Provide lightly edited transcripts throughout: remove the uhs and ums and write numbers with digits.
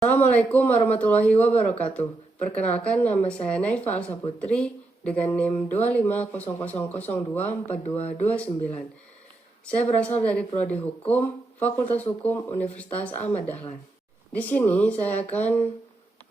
Assalamualaikum warahmatullahi wabarakatuh. Perkenalkan, nama saya Naifa Alsa Putri dengan NIM 2500024229. Saya berasal dari Prodi Hukum, Fakultas Hukum Universitas Ahmad Dahlan. Di sini saya akan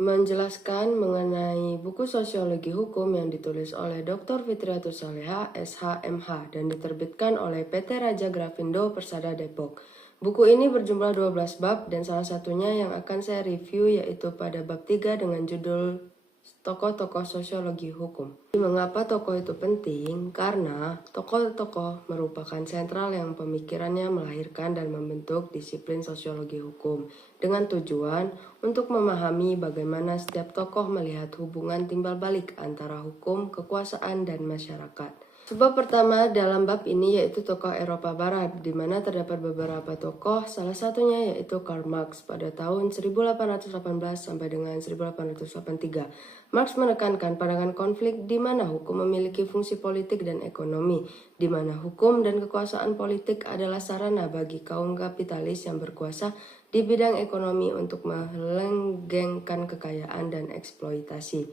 menjelaskan mengenai buku Sosiologi Hukum yang ditulis oleh Dr. Fitriatus Saleha, SH.MH, dan diterbitkan oleh PT Raja Grafindo Persada Depok. Buku ini berjumlah 12 bab dan salah satunya yang akan saya review yaitu pada bab 3 dengan judul Tokoh-tokoh Sosiologi Hukum. Mengapa tokoh itu penting? Karena tokoh-tokoh merupakan sentral yang pemikirannya melahirkan dan membentuk disiplin sosiologi hukum dengan tujuan untuk memahami bagaimana setiap tokoh melihat hubungan timbal balik antara hukum, kekuasaan, dan masyarakat. Sebab pertama dalam bab ini yaitu tokoh Eropa Barat, di mana terdapat beberapa tokoh, salah satunya yaitu Karl Marx pada tahun 1818 sampai dengan 1883. Marx menekankan pandangan konflik di mana hukum memiliki fungsi politik dan ekonomi, di mana hukum dan kekuasaan politik adalah sarana bagi kaum kapitalis yang berkuasa di bidang ekonomi untuk melenggengkan kekayaan dan eksploitasi.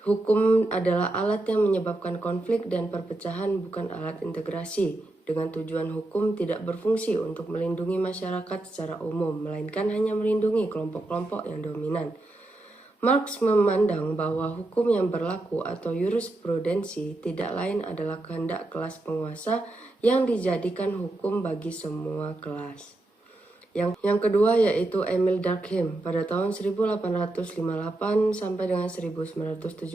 Hukum adalah alat yang menyebabkan konflik dan perpecahan, bukan alat integrasi. Dengan tujuan hukum tidak berfungsi untuk melindungi masyarakat secara umum, melainkan hanya melindungi kelompok-kelompok yang dominan. Marx memandang bahwa hukum yang berlaku atau jurisprudensi tidak lain adalah kehendak kelas penguasa yang dijadikan hukum bagi semua kelas. Yang kedua yaitu Emil Durkheim pada tahun 1858 sampai dengan 1917.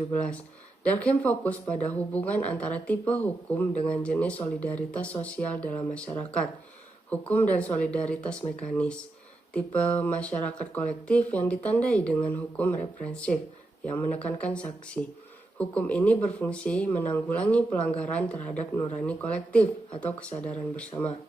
Durkheim fokus pada hubungan antara tipe hukum dengan jenis solidaritas sosial dalam masyarakat, hukum dan solidaritas mekanis. Tipe masyarakat kolektif yang ditandai dengan hukum represif yang menekankan saksi. Hukum ini berfungsi menanggulangi pelanggaran terhadap nurani kolektif atau kesadaran bersama.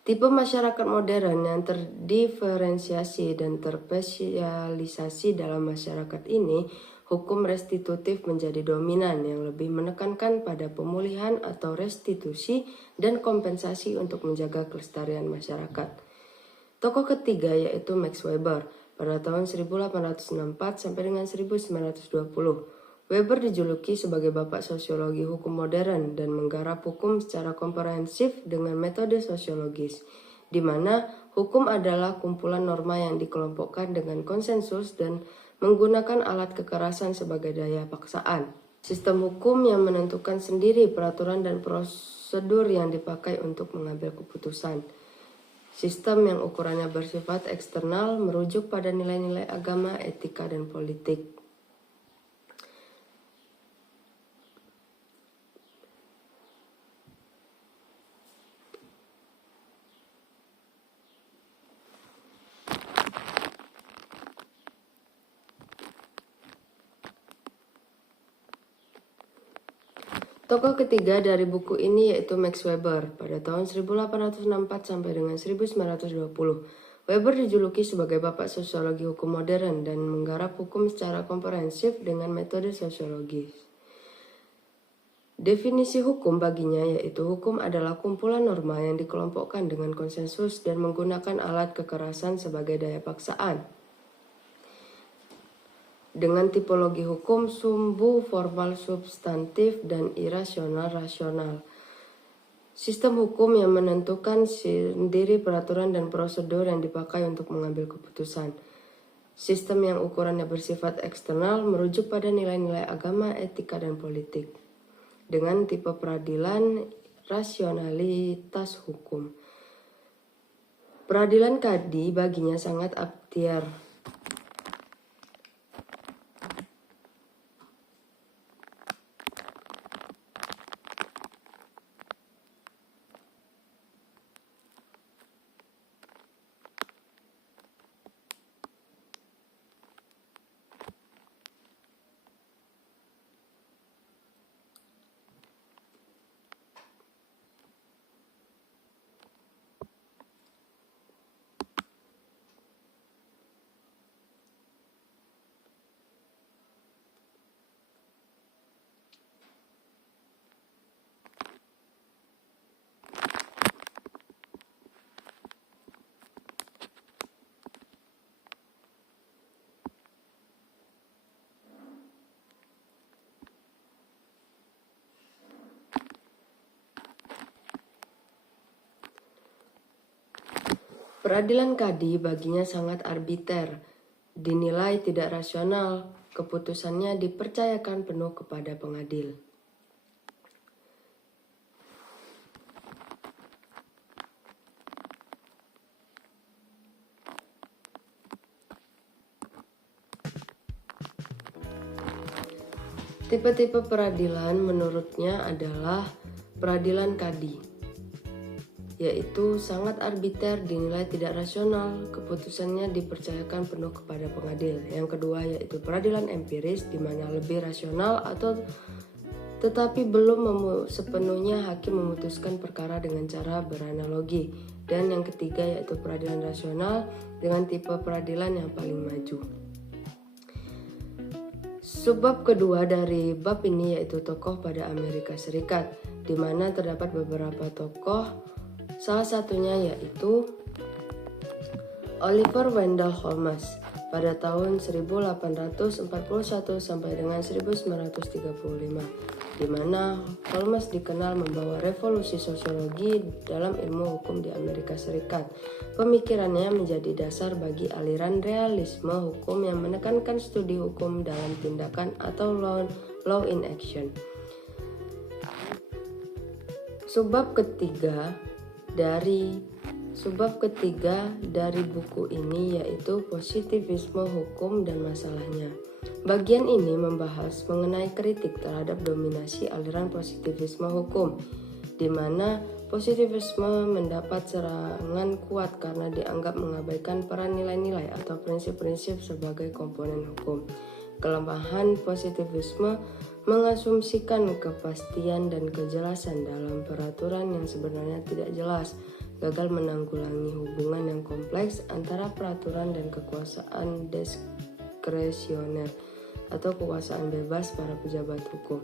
Tipe masyarakat modern yang terdiferensiasi dan terspesialisasi dalam masyarakat ini, hukum restitutif menjadi dominan yang lebih menekankan pada pemulihan atau restitusi dan kompensasi untuk menjaga kelestarian masyarakat. Tokoh ketiga yaitu Max Weber pada tahun 1864 sampai dengan 1920. Weber dijuluki sebagai bapak sosiologi hukum modern dan menggarap hukum secara komprehensif dengan metode sosiologis, di mana hukum adalah kumpulan norma yang dikelompokkan dengan konsensus dan menggunakan alat kekerasan sebagai daya paksaan. Sistem hukum yang menentukan sendiri peraturan dan prosedur yang dipakai untuk mengambil keputusan. Sistem yang ukurannya bersifat eksternal merujuk pada nilai-nilai agama, etika, dan politik. Tokoh ketiga dari buku ini yaitu Max Weber pada tahun 1864 sampai dengan 1920. Weber dijuluki sebagai bapak sosiologi hukum modern dan menggarap hukum secara komprehensif dengan metode sosiologis. Definisi hukum baginya yaitu hukum adalah kumpulan norma yang dikelompokkan dengan konsensus dan menggunakan alat kekerasan sebagai daya paksaan. Dengan tipologi hukum sumbu, formal, substantif, dan irasional, rasional. Sistem hukum yang menentukan sendiri peraturan dan prosedur yang dipakai untuk mengambil keputusan. Sistem yang ukurannya bersifat eksternal merujuk pada nilai-nilai agama, etika, dan politik. Dengan tipe peradilan, rasionalitas hukum. Peradilan kadi baginya sangat akhtiar. Peradilan kadi baginya sangat arbiter, dinilai tidak rasional, keputusannya dipercayakan penuh kepada pengadil. Tipe-tipe peradilan menurutnya adalah peradilan kadi, yaitu sangat arbiter, dinilai tidak rasional, keputusannya dipercayakan penuh kepada pengadil. Yang kedua yaitu peradilan empiris, di mana lebih rasional tetapi belum sepenuhnya hakim memutuskan perkara dengan cara beranalogi. Dan yang ketiga yaitu peradilan rasional dengan tipe peradilan yang paling maju. Subbab kedua dari bab ini yaitu tokoh pada Amerika Serikat, di mana terdapat beberapa tokoh, salah satunya yaitu Oliver Wendell Holmes pada tahun 1841 sampai dengan 1935, di mana Holmes dikenal membawa revolusi sosiologi dalam ilmu hukum di Amerika Serikat. Pemikirannya menjadi dasar bagi aliran realisme hukum yang menekankan studi hukum dalam tindakan atau law in action. Subbab ketiga dari buku ini yaitu positivisme hukum dan masalahnya. Bagian ini membahas mengenai kritik terhadap dominasi aliran positivisme hukum, di mana positivisme mendapat serangan kuat karena dianggap mengabaikan peran nilai-nilai atau prinsip-prinsip sebagai komponen hukum. Kelemahan positivisme mengasumsikan kepastian dan kejelasan dalam peraturan yang sebenarnya tidak jelas, gagal menanggulangi hubungan yang kompleks antara peraturan dan kekuasaan diskresioner atau kekuasaan bebas para pejabat hukum.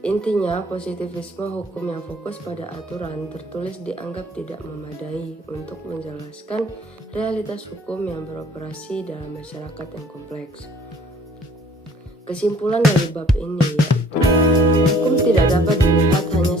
Intinya, positivisme hukum yang fokus pada aturan tertulis dianggap tidak memadai untuk menjelaskan realitas hukum yang beroperasi dalam masyarakat yang kompleks. Kesimpulan dari bab ini yaitu hukum tidak dapat dilihat hanya